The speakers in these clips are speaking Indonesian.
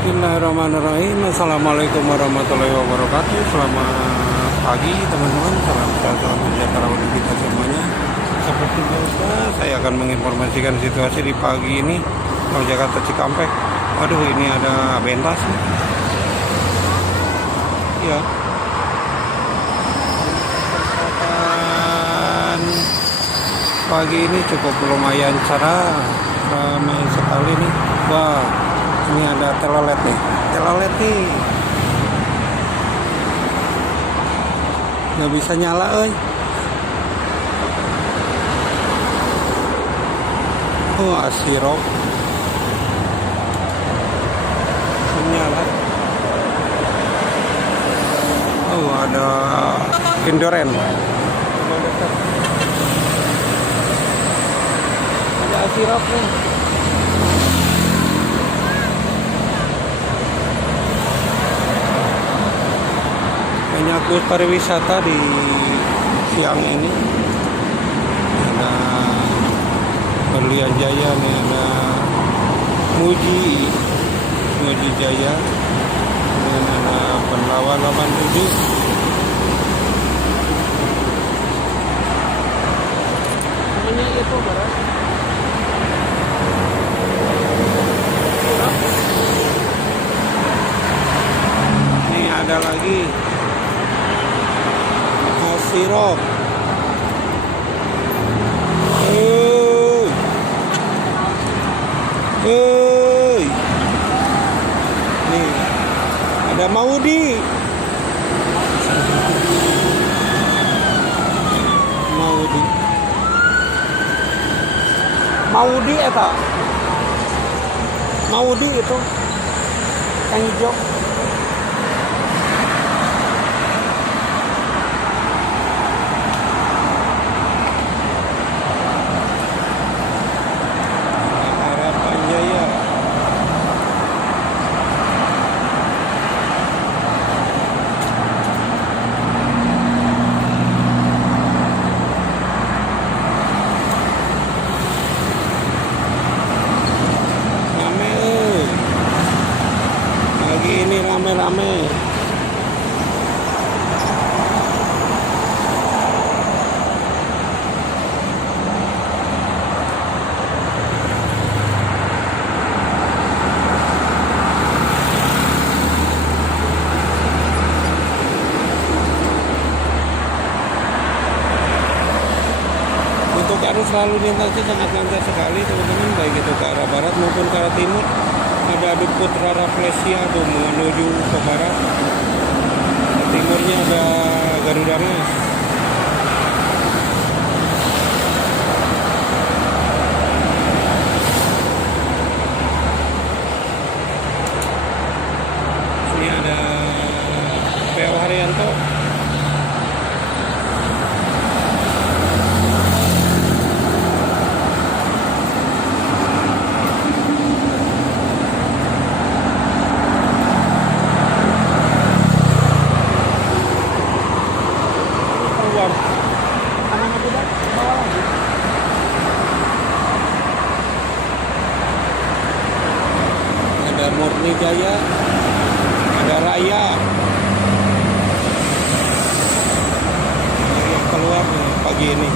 Bismillahirrahmanirrahim. Assalamualaikum warahmatullahi wabarakatuh. Selamat pagi teman-teman. Salam sehat, salam sejahtera untuk kita semuanya. Seperti biasa, saya akan menginformasikan situasi di pagi ini Tol Jakarta Cikampek. Waduh, ini ada bentas nih. Ya. Pagi ini cukup lumayan cerah, ramai sekali nih. Wah, ini ada telolet nih, nggak bisa nyala, oi. Oh, asirop nyala. Oh, ada Indoren. Ada asirop nih. Banyak bus pariwisata di siang ini. Ada Berlian Jaya nih, ada Muji Jaya, dan ada Penlawan 87. Namanya itu berat. Ini ada lagi sirop. Nih, ada Maudi itu yang hijau. Ini rame-rame. Untuk arus lalu lintasnya sangat lancar sekali teman-teman, baik itu ke arah barat maupun ke arah timur. Ada Aduk Putra Rafflesia tuh menuju ke barat. Ke timurnya ada Garuda Mas. Sini ada PO Haryanto. Ada Murni Jaya, ada Raya yang keluar nih pagi ini.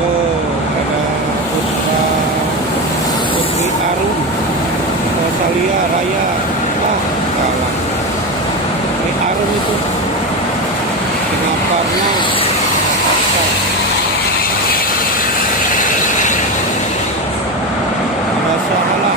Oh, ada Putri Arum, Rosalia, Raya. Kalah. Putri Arum itu Singaparna. Salah.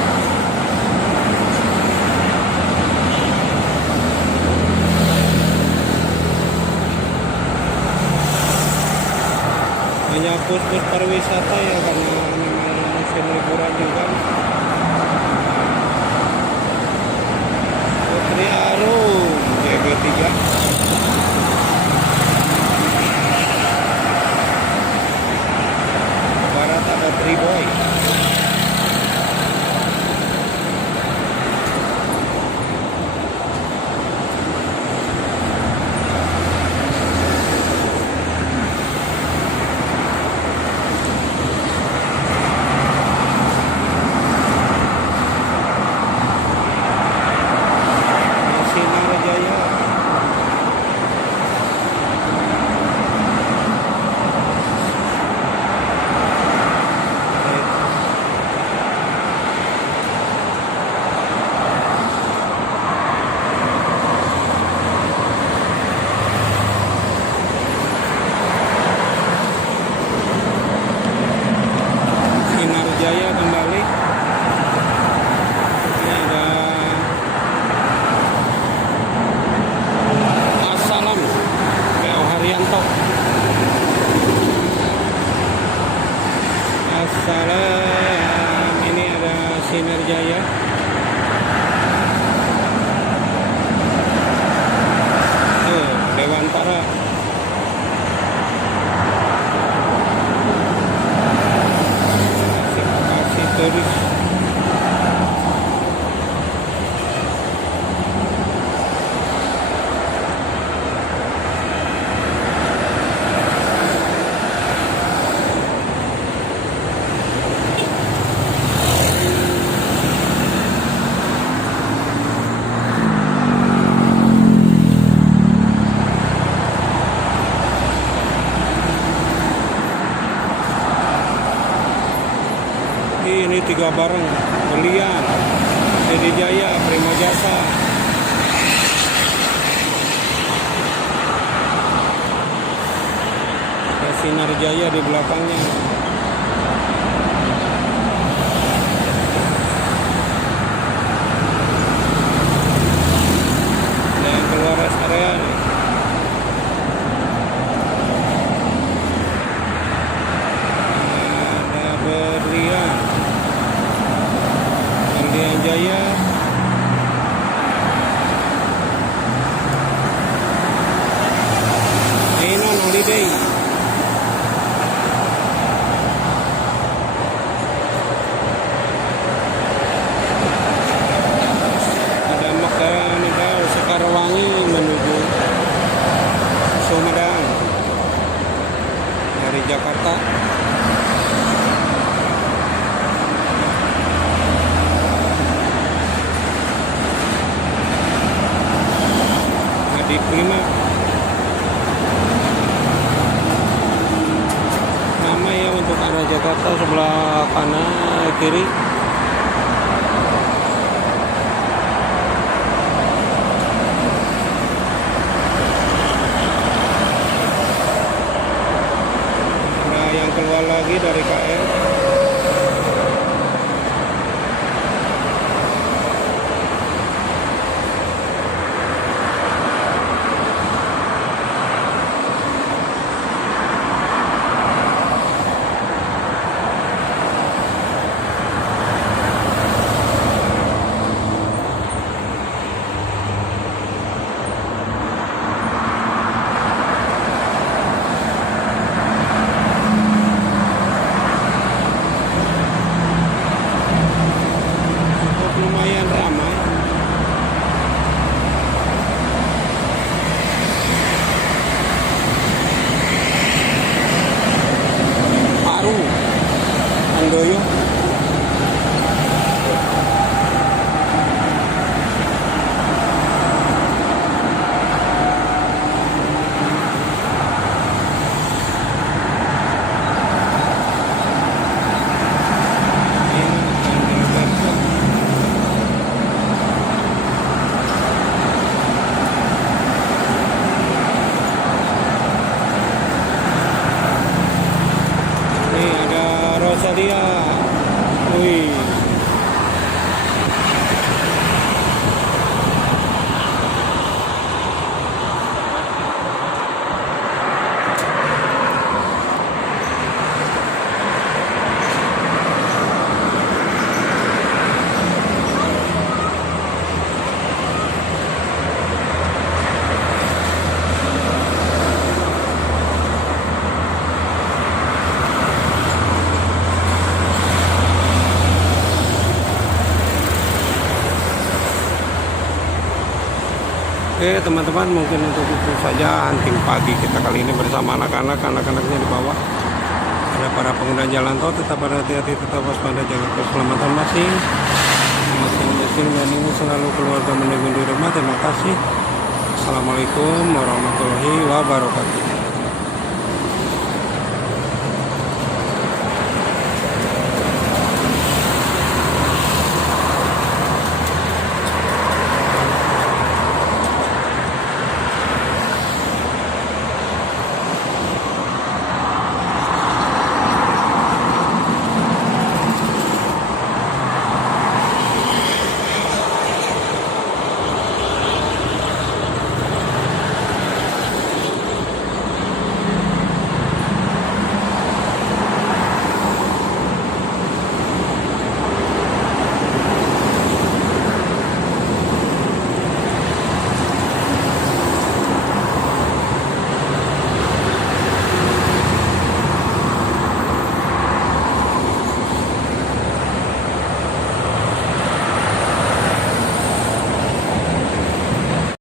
Banyak bus-bus pariwisata ya, karena memang musim liburan juga. Putri Arum JB3. Barat ada Triboy. lagi, ini 3 bareng. Berlian, CD Jaya, Prima Jasa. Ada Sinar Jaya di belakangnya. Ada yang keluar rest area nih. Berlian Jaya, Enon Holiday, ada Mekar Sekarwangi menuju Sumedang dari Jakarta. Di Prima ramai ya untuk arah Jakarta, sebelah kanan kiri. Nah, yang keluar lagi dari KL. Lumayan ramai. Paru, Handoyo. Rosalia, wih, Oke teman-teman, mungkin untuk itu saja hunting pagi kita kali ini bersama anak-anaknya di bawah. Ada para pengguna jalan tol, tetap berhati-hati, tetap waspada, jaga keselamatan masing-masing dan ini selalu keluarga menunggu di rumah. Terima kasih. Assalamualaikum warahmatullahi wabarakatuh.